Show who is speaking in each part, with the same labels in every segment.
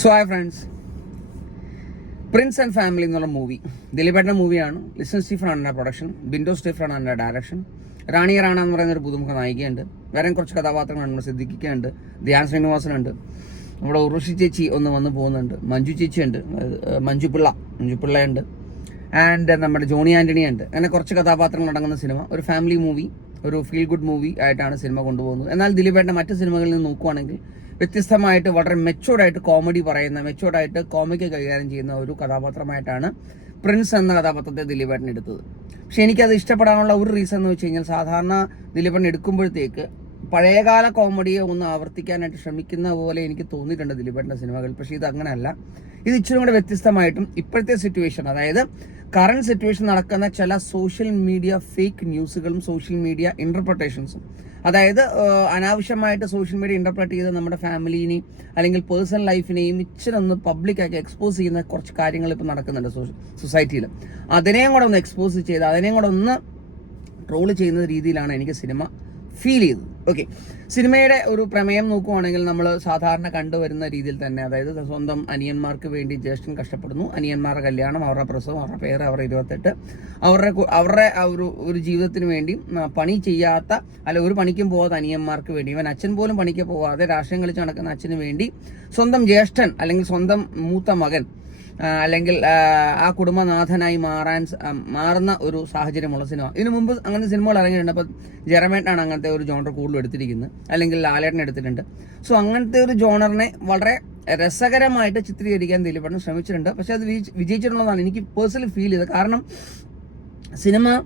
Speaker 1: So hi friends prince and family എന്നുള്ള movie ദിലീപേട്ടന്റെ മൂവിയാണ് ലിസൺ സ്റ്റീഫൻ ആണ് പ്രൊഡക്ഷൻ ബിൻഡോ സ്റ്റീഫൻ ആണ് ഡയറക്ഷൻ റാണി റാണ എന്ന് പറയുന്ന ഒരു പുതുമുഖ നായികയുണ്ട്. വേറെ കുറച്ച് കഥാപാത്രങ്ങളുണ്ട് നമ്മുടെ സിദ്ദിഖിക്കുണ്ട് ധ്യാൻ ശ്രീനിവാസനുണ്ട്. നമ്മുടെ ഉറുഷി ചേച്ചി ഒന്ന് വന്ന് പോകുന്നുണ്ട്. മഞ്ജു ചേച്ചി ഉണ്ട് മഞ്ജു പിള്ള. മഞ്ജു പിള്ളയുണ്ട്. ആൻഡ് നമ്മുടെ ജോണി ആന്റണി ഉണ്ട്. അങ്ങനെ കുറച്ച് കഥാപാത്രങ്ങൾ അടങ്ങുന്ന സിനിമ. ഒരു ഫാമിലി മൂവി ഒരു ഫീൽ ഗുഡ് മൂവി ആയിട്ടാണ് സിനിമ കൊണ്ടുപോകുന്നത്. എന്നാൽ ദിലീപേട്ടന്റെ മറ്റ് സിനിമകളിൽ നിന്ന് നോക്കുവാണെങ്കിൽ വ്യത്യസ്തമായിട്ട് വളരെ മെച്ചോർഡായിട്ട് കോമഡി പറയുന്ന മെച്ചോർഡായിട്ട് കോമിക്ക് കൈകാര്യം ചെയ്യുന്ന ഒരു കഥാപാത്രമായിട്ടാണ് പ്രിൻസ് എന്ന കഥാപാത്രത്തെ ദിലീപേട്ടൻ എടുത്തത്. പക്ഷെ എനിക്കത് ഇഷ്ടപ്പെടാനുള്ള ഒരു റീസൺ എന്ന് വെച്ച് കഴിഞ്ഞാൽ സാധാരണ ദിലീപേട്ടൻ എടുക്കുമ്പോഴത്തേക്ക് പഴയകാല കോമഡിയെ ഒന്ന് ആവർത്തിക്കാനായിട്ട് ശ്രമിക്കുന്ന പോലെ എനിക്ക് തോന്നിയിട്ടുണ്ട് ദിലീപേട്ടന്റെ സിനിമകൾ പക്ഷേ ഇത് അങ്ങനെയല്ല. ഇത് ഇച്ചിരി കൂടെ വ്യത്യസ്തമായിട്ടും ഇപ്പോഴത്തെ സിറ്റുവേഷൻ അതായത് കറണ്ട് സിറ്റുവേഷൻ നടക്കുന്ന ചില സോഷ്യൽ മീഡിയ ഫേക്ക് ന്യൂസുകളും സോഷ്യൽ മീഡിയ ഇന്റർപ്രിട്ടേഷൻസും അതായത് അനാവശ്യമായിട്ട് സോഷ്യൽ മീഡിയ ഇന്റർപ്രറ്റ് ചെയ്ത് നമ്മുടെ ഫാമിലിനെയും അല്ലെങ്കിൽ പേഴ്സണൽ ലൈഫിനെയും ഇച്ചിരി ഒന്ന് പബ്ലിക്കാക്കി എക്സ്പോസ് ചെയ്യുന്ന കുറച്ച് കാര്യങ്ങൾ ഇപ്പോൾ നടക്കുന്നുണ്ട് സൊസൈറ്റിയിൽ അതിനെയും കൂടെ ഒന്ന് എക്സ്പോസ് ചെയ്ത് അതിനെയും കൂടെ ഒന്ന് ട്രോൾ ചെയ്യുന്ന രീതിയിലാണ് എനിക്ക് സിനിമ ഫീൽ ചെയ്തത് ഓക്കെ സിനിമയുടെ ഒരു പ്രമേയം നോക്കുവാണെങ്കിൽ നമ്മൾ സാധാരണ കണ്ടുവരുന്ന രീതിയിൽ തന്നെ അതായത് സ്വന്തം അനിയന്മാർക്ക് വേണ്ടി ജ്യേഷ്ഠൻ കഷ്ടപ്പെടുന്നു. അനിയന്മാരുടെ കല്യാണം അവരുടെ പ്രസവം അവരുടെ പേര് അവരുടെ ഇരുപത്തെട്ട് അവരുടെ അവരുടെ ഒരു ഒരു ജീവിതത്തിന് വേണ്ടി പണി ചെയ്യാത്ത അല്ല ഒരു പണിക്കും പോകാത്ത അനിയന്മാർക്ക് വേണ്ടി ഇവൻ അച്ഛൻ പോലും പണിക്ക് പോകാതെ രാഷ്ട്രീയം കളിച്ച് നടക്കുന്ന അച്ഛന് വേണ്ടി സ്വന്തം ജ്യേഷ്ഠൻ അല്ലെങ്കിൽ സ്വന്തം മൂത്ത മകൻ അല്ലെങ്കിൽ ആ, കുടുംബനാഥനായി മാറാൻ മാറുന്ന ഒരു സാഹചര്യമുള്ള സിനിമ. ഇതിനു മുമ്പ് അങ്ങനത്തെ സിനിമകൾ ഇറങ്ങിയിട്ടുണ്ട്. അപ്പോൾ ജെറമേട്ടാണ് അങ്ങനത്തെ ഒരു ജോണർ കൂടുതൽ എടുത്തിരിക്കുന്നത്. അല്ലെങ്കിൽ ലാലേട്ടൻ എടുത്തിട്ടുണ്ട്. സോ അങ്ങനത്തെ ഒരു ജോണറിനെ വളരെ രസകരമായിട്ട് ചിത്രീകരിക്കാൻ ദിലീപേട്ടൻ ശ്രമിച്ചിട്ടുണ്ട്. പക്ഷെ അത് വിജയി- വിജയിച്ചിട്ടുള്ളതാണ്. എനിക്ക് പേഴ്സണലി ഫീൽ ചെയ്തത്. കാരണം സിനിമ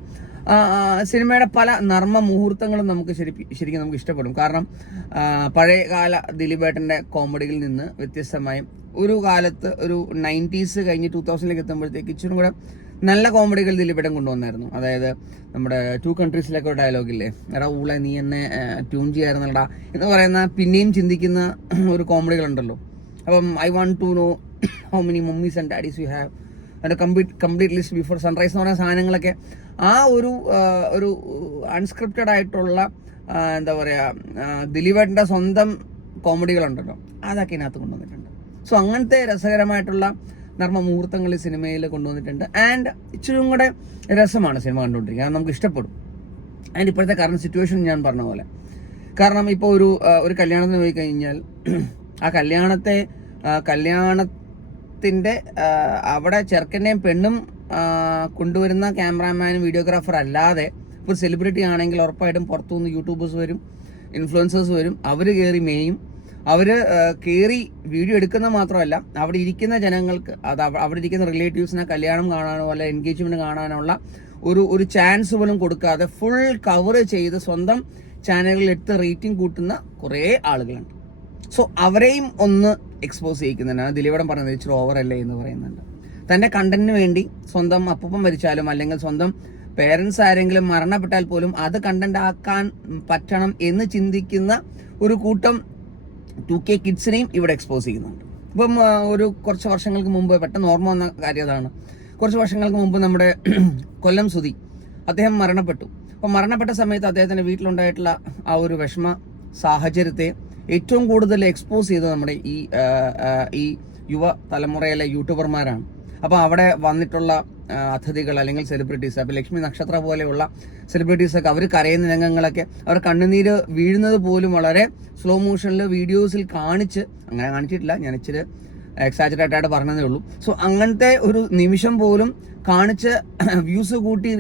Speaker 1: സിനിമയുടെ പല നർമ്മ മുഹൂർത്തങ്ങളും നമുക്ക് ശരി ശരിക്കും നമുക്ക് ഇഷ്ടപ്പെടും. കാരണം പഴയകാല ദിലീപേട്ടന്റെ കോമഡിയിൽ നിന്ന് വ്യത്യസ്തമായി ഒരു കാലത്ത് ഒരു നയന്റീസ് കഴിഞ്ഞ് ടൂ തൗസൻഡിലേക്ക് എത്തുമ്പോഴത്തേക്ക് ഇച്ചിരി കൂടെ നല്ല കോമഡികൾ ദിലീപേട്ടൻ കൊണ്ടുവന്നായിരുന്നു. അതായത് നമ്മുടെ ടു കൺട്രീസിലൊക്കെ ഒരു ഡയലോഗില്ലേ എടാ ഊളെ നീ എന്നെ ട്യൂൺ ചെയ്യാറുന്നടാ എന്ന് പറയുന്ന പിന്നെയും ചിന്തിക്കുന്ന ഒരു കോമഡികളുണ്ടല്ലോ. അപ്പം I want to know how many mummies and daddies you have അതിന്റെ complete complete list before sunrise എന്ന് പറയുന്ന സാധനങ്ങളൊക്കെ ആ ഒരു ഒരു അൺസ്ക്രിപ്റ്റഡ് ആയിട്ടുള്ള എന്താ പറയുക ദിലീപേട്ടന്റെ സ്വന്തം കോമഡികളുണ്ടല്ലോ. അതൊക്കെ ഇതിനകത്ത് കൊണ്ടുവന്നിട്ടുണ്ട്. സോ അങ്ങനത്തെ രസകരമായിട്ടുള്ള നർമ്മ മുഹൂർത്തങ്ങൾ ഈ സിനിമയിൽ കൊണ്ടുവന്നിട്ടുണ്ട്. ആൻഡ് ഇച്ചിരി കൂടെ രസമാണ് സിനിമ കണ്ടുകൊണ്ടിരിക്കുക അത് നമുക്ക് ഇഷ്ടപ്പെടും. ആൻഡ് ഇപ്പോഴത്തെ കറണ്ട് സിറ്റുവേഷൻ ഞാൻ പറഞ്ഞ പോലെ. കാരണം ഇപ്പോൾ ഒരു ഒരു കല്യാണത്തിന് പോയി കഴിഞ്ഞാൽ ആ കല്യാണത്തെ കല്യാണത്തിന്റെ അവിടെ ചെറുക്കന്റെയും പെണ്ണും കൊണ്ടുവരുന്ന ക്യാമറാമാനും വീഡിയോഗ്രാഫർ അല്ലാതെ ഇപ്പോൾ സെലിബ്രിറ്റി ആണെങ്കിൽ ഉറപ്പായിട്ടും പുറത്തുനിന്ന് യൂട്യൂബേഴ്സ് വരും ഇൻഫ്ലുവൻസേഴ്സ് വരും അവർ കയറി മേയും. അവർ കയറി വീഡിയോ എടുക്കുന്ന മാത്രമല്ല അവിടെ ഇരിക്കുന്ന ജനങ്ങൾക്ക് അത് അവിടെ ഇരിക്കുന്ന റിലേറ്റീവ്സിനെ കല്യാണം കാണാനോ അല്ലെ എൻഗേജ്മെന്റ് കാണാനുള്ള ഒരു ഒരു ചാൻസ് പോലും കൊടുക്കാതെ ഫുൾ കവർ ചെയ്ത് സ്വന്തം ചാനലുകളിൽ എടുത്ത് റേറ്റിംഗ് കൂട്ടുന്ന കുറേ ആളുകളുണ്ട്. സോ അവരെയും ഒന്ന് എക്സ്പോസ് ചെയ്യിക്കുന്നുണ്ട് ദിലീപടം പറഞ്ഞത് ഇച്ചിരി ഓവർ അല്ലേ എന്ന് പറയുന്നുണ്ട്. തന്റെ കണ്ടന്റിന് വേണ്ടി സ്വന്തം അപ്പൂപ്പൻ മരിച്ചാലും അല്ലെങ്കിൽ സ്വന്തം പേരൻസ് ആരെങ്കിലും മരണപ്പെട്ടാൽ പോലും അത് കണ്ടന്റ് ആക്കാൻ പറ്റണം എന്ന് ചിന്തിക്കുന്ന ഒരു കൂട്ടം ടു കെ കിഡ്സിനെയും ഇവിടെ എക്സ്പോസ് ചെയ്യുന്നുണ്ട്. ഇപ്പം ഒരു കുറച്ച് വർഷങ്ങൾക്ക് മുമ്പ് പെട്ടെന്ന് ഓർമ്മ വന്ന കാര്യം അതാണ്. കുറച്ച് വർഷങ്ങൾക്ക് മുമ്പ് നമ്മുടെ കൊല്ലം സുധി അദ്ദേഹം മരണപ്പെട്ടു. അപ്പം മരണപ്പെട്ട സമയത്ത് അദ്ദേഹത്തിന്റെ വീട്ടിലുണ്ടായിട്ടുള്ള ആ ഒരു വിഷമ സാഹചര്യത്തെ ഏറ്റവും കൂടുതൽ എക്സ്പോസ് ചെയ്ത് നമ്മുടെ ഈ ഈ യുവ തലമുറയിലെ യൂട്യൂബർമാരാണ് അപ്പോൾ അവിടെ വന്നിട്ടുള്ള അതിഥികൾ അല്ലെങ്കിൽ സെലിബ്രിറ്റീസ് അപ്പോൾ ലക്ഷ്മി നക്ഷത്ര പോലെയുള്ള സെലിബ്രിറ്റീസ് ഒക്കെ അവർ കരയുന്ന രംഗങ്ങളൊക്കെ അവർ കണ്ണുനീര് വീഴുന്നത് പോലും വളരെ സ്ലോ മോഷനിൽ വീഡിയോസിൽ കാണിച്ച് അങ്ങനെ കാണിച്ചിട്ടില്ല ഞാൻ ഇച്ചിരി എക്സാജറേറ്റ് ആയിട്ട് പറഞ്ഞതേ ഉള്ളൂ. സോ അങ്ങനത്തെ ഒരു നിമിഷം പോലും കാണിച്ച് വ്യൂസ് കൂട്ടി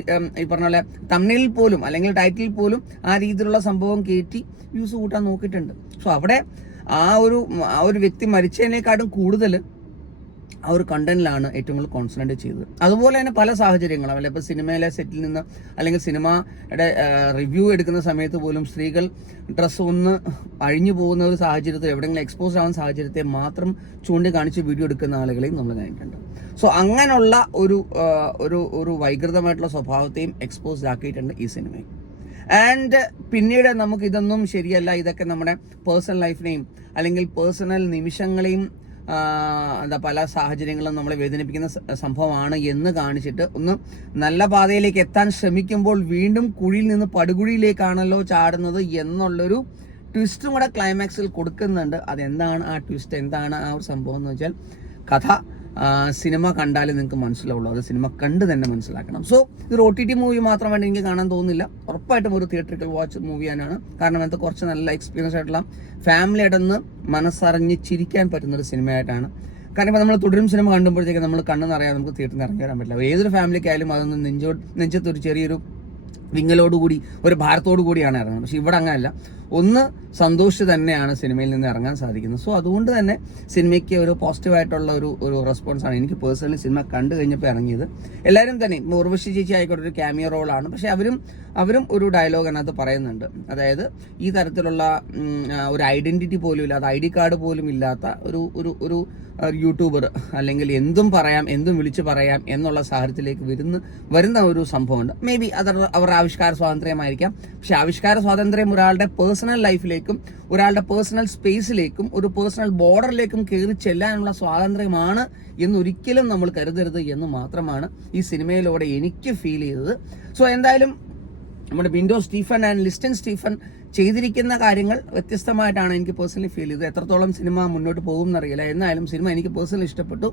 Speaker 1: ഈ പറഞ്ഞ പോലെ തമിഴിൽ പോലും അല്ലെങ്കിൽ ടൈറ്റിൽ പോലും ആ രീതിയിലുള്ള സംഭവം കയറ്റി വ്യൂസ് കൂട്ടാൻ നോക്കിയിട്ടുണ്ട്. സോ അവിടെ ആ ഒരു ആ ഒരു വ്യക്തി മരിച്ചതിനേക്കാളും കൂടുതൽ ആ ഒരു കണ്ടന്റിലാണ് ഏറ്റവും കൂടുതൽ കോൺസെൻട്രേറ്റ് ചെയ്തത്. അതുപോലെ തന്നെ പല സാഹചര്യങ്ങളും. അല്ലെ ഇപ്പോൾ സിനിമയിലെ സെറ്റിൽ നിന്ന് അല്ലെങ്കിൽ സിനിമയുടെ റിവ്യൂ എടുക്കുന്ന സമയത്ത് പോലും സ്ത്രീകൾ ഡ്രസ്സ് ഒന്ന് അഴിഞ്ഞു പോകുന്ന ഒരു സാഹചര്യത്തിൽ എവിടെയെങ്കിലും എക്സ്പോസ് ആവുന്ന സാഹചര്യത്തെ മാത്രം ചൂണ്ടിക്കാണിച്ച് വീഡിയോ എടുക്കുന്ന ആളുകളെയും നമ്മൾ കണ്ടിട്ടുണ്ട് സോ അങ്ങനെയുള്ള ഒരു ഒരു ഒരു വൈകൃതമായിട്ടുള്ള സ്വഭാവത്തെയും എക്സ്പോസ് ആക്കിയിട്ടുണ്ട് ഈ സിനിമയിൽ. ആൻഡ് പിന്നീട് നമുക്ക് ഇതൊന്നും ശരിയല്ല. ഇതൊക്കെ നമ്മുടെ പേഴ്സണൽ ലൈഫിനെയും അല്ലെങ്കിൽ പേഴ്സണൽ നിമിഷങ്ങളെയും എന്താ പല സാഹചര്യങ്ങളും നമ്മളെ വേദനിപ്പിക്കുന്ന സംഭവമാണ് എന്ന് കാണിച്ചിട്ട് ഒന്ന് നല്ല പാതയിലേക്ക് എത്താൻ ശ്രമിക്കുമ്പോൾ വീണ്ടും കുഴിയിൽ നിന്ന് പടുകുഴിയിലേക്കാണല്ലോ ചാടുന്നത് എന്നുള്ളൊരു ട്വിസ്റ്റും കൂടെ ക്ലൈമാക്സിൽ കൊടുക്കുന്നുണ്ട്. അതെന്താണ് ആ ട്വിസ്റ്റ് എന്താണ് ആ ഒരു സംഭവം എന്ന് വെച്ചാൽ കഥ സിനിമ കണ്ടാലേ നിങ്ങൾക്ക് മനസ്സിലാവുള്ളൂ. അത് സിനിമ കണ്ട് തന്നെ മനസ്സിലാക്കണം. സോ ഇത് ഒ ടി ടി മൂവി മാത്രമായിട്ട് എനിക്ക് കാണാൻ തോന്നുന്നില്ല. ഉറപ്പായിട്ടും ഒരു തിയേറ്ററിക്കൽ വാച്ച് മൂവി തന്നെയാണ് കാരണം അത് കുറച്ച് നല്ല എക്സ്പീരിയൻസ് ആയിട്ടുള്ള ഫാമിലി ആയിട്ടൊന്ന് മനസ്സറിഞ്ഞ് ചിരിക്കാൻ പറ്റുന്ന ഒരു സിനിമയായിട്ടാണ്. കാരണം ഇപ്പോൾ നമ്മൾ തുടരും സിനിമ കണ്ടുമ്പോഴത്തേക്ക് നമ്മൾ കണ്ണ് നിറയാതെ നമുക്ക് തിയേറ്ററിൽ ഇറങ്ങി വരാൻ പറ്റില്ല. ഏതൊരു ഫാമിലിക്കായാലും അതൊന്ന് നെഞ്ചോ നെഞ്ചത്തൊരു ചെറിയൊരു വിങ്ങലോടുകൂടി ഒരു ഭാരത്തോടു കൂടിയാണ് ഇറങ്ങുന്നത്. പക്ഷേ ഇവിടെ അങ്ങനെയല്ല. ഒന്ന് സന്തോഷിച്ച് തന്നെയാണ് സിനിമയിൽ നിന്ന് ഇറങ്ങാൻ സാധിക്കുന്നത്. സോ അതുകൊണ്ട് തന്നെ സിനിമയ്ക്ക് ഒരു പോസിറ്റീവായിട്ടുള്ള ഒരു ഒരു റെസ്പോൺസാണ് എനിക്ക് പേഴ്സണലി സിനിമ കണ്ടു കഴിഞ്ഞപ്പോൾ ഇറങ്ങിയത്. എല്ലാവരും തന്നെ ഉർവശി ചേച്ചി ആയിക്കോട്ടെ ഒരു ക്യാമിയോ റോളാണ് പക്ഷേ അവരും അവരും ഒരു ഡയലോഗ് അതിനകത്ത് പറയുന്നുണ്ട്. അതായത് ഈ തരത്തിലുള്ള ഒരു ഐഡന്റിറ്റി പോലും ഇല്ലാത്ത ഐ ഡി കാർഡ് പോലും ഇല്ലാത്ത ഒരു ഒരു ഒരു യൂട്യൂബർ അല്ലെങ്കിൽ എന്തും പറയാം എന്തും വിളിച്ചു പറയാം എന്നുള്ള സാഹചര്യത്തിലേക്ക് വരുന്ന വരുന്ന ഒരു സംഭവമുണ്ട്. മേ ബി അത് അവരുടെ ആവിഷ്കാര സ്വാതന്ത്ര്യമായിരിക്കാം. പക്ഷേ ആവിഷ്കാര സ്വാതന്ത്ര്യം ഒരാളുടെ പേഴ്സണൽ ലൈഫിലേക്കും ഒരാളുടെ പേഴ്സണൽ സ്പേസിലേക്കും ഒരു പേഴ്സണൽ ബോർഡറിലേക്കും കയറി ചെല്ലാനുള്ള സ്വാതന്ത്ര്യമാണ് എന്നൊരിക്കലും നമ്മൾ കരുതരുത് എന്ന് മാത്രമാണ് ഈ സിനിമയിലൂടെ എനിക്ക് ഫീൽ ചെയ്തത്. സോ എന്തായാലും നമ്മുടെ Binto Stephen and Listin Stephen ചെയ്തിരിക്കുന്ന കാര്യങ്ങൾ വ്യത്യസ്തമായിട്ടാണ് എനിക്ക് പേഴ്സണലി ഫീൽ ചെയ്തത്. എത്രത്തോളം സിനിമ മുന്നോട്ട് പോകും എന്നറിയില്ല എന്നാലും സിനിമ എനിക്ക് പേഴ്സണലി ഇഷ്ടപ്പെട്ടു.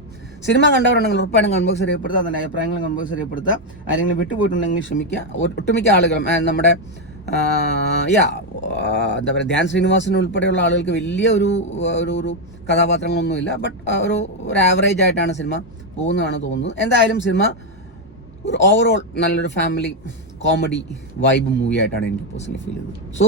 Speaker 1: സിനിമ കണ്ടവരുണ്ടെങ്കിൽ ഉറപ്പായിട്ടും കൺബോക്സ് രേഖപ്പെടുത്തുക അതിന്റെ അഭിപ്രായങ്ങൾ കൺബോക്സ് രേഖപ്പെടുത്തുക. ആരെങ്കിലും വിട്ടുപോയിട്ടുണ്ടെങ്കിൽ ക്ഷമിക്കുക. ഒട്ടുമിക്ക ആളുകളും നമ്മുടെ യാ എന്താ പറയുക ധ്യാൻ ശ്രീനിവാസൻ ഉൾപ്പെടെയുള്ള ആളുകൾക്ക് വലിയ ഒരു ഒരു ഒരു കഥാപാത്രങ്ങളൊന്നുമില്ല. ബട്ട് ഒരു ഒരു ആവറേജ് ആയിട്ടാണ് സിനിമ പോകുന്നതാണ് തോന്നുന്നത്. എന്തായാലും സിനിമ ഒരു ഓവറോൾ നല്ലൊരു ഫാമിലി കോമഡി വൈബ് മൂവി ആയിട്ടാണ് എനിക്ക് പേഴ്സണലി ഫീൽ ചെയ്തത്. സോ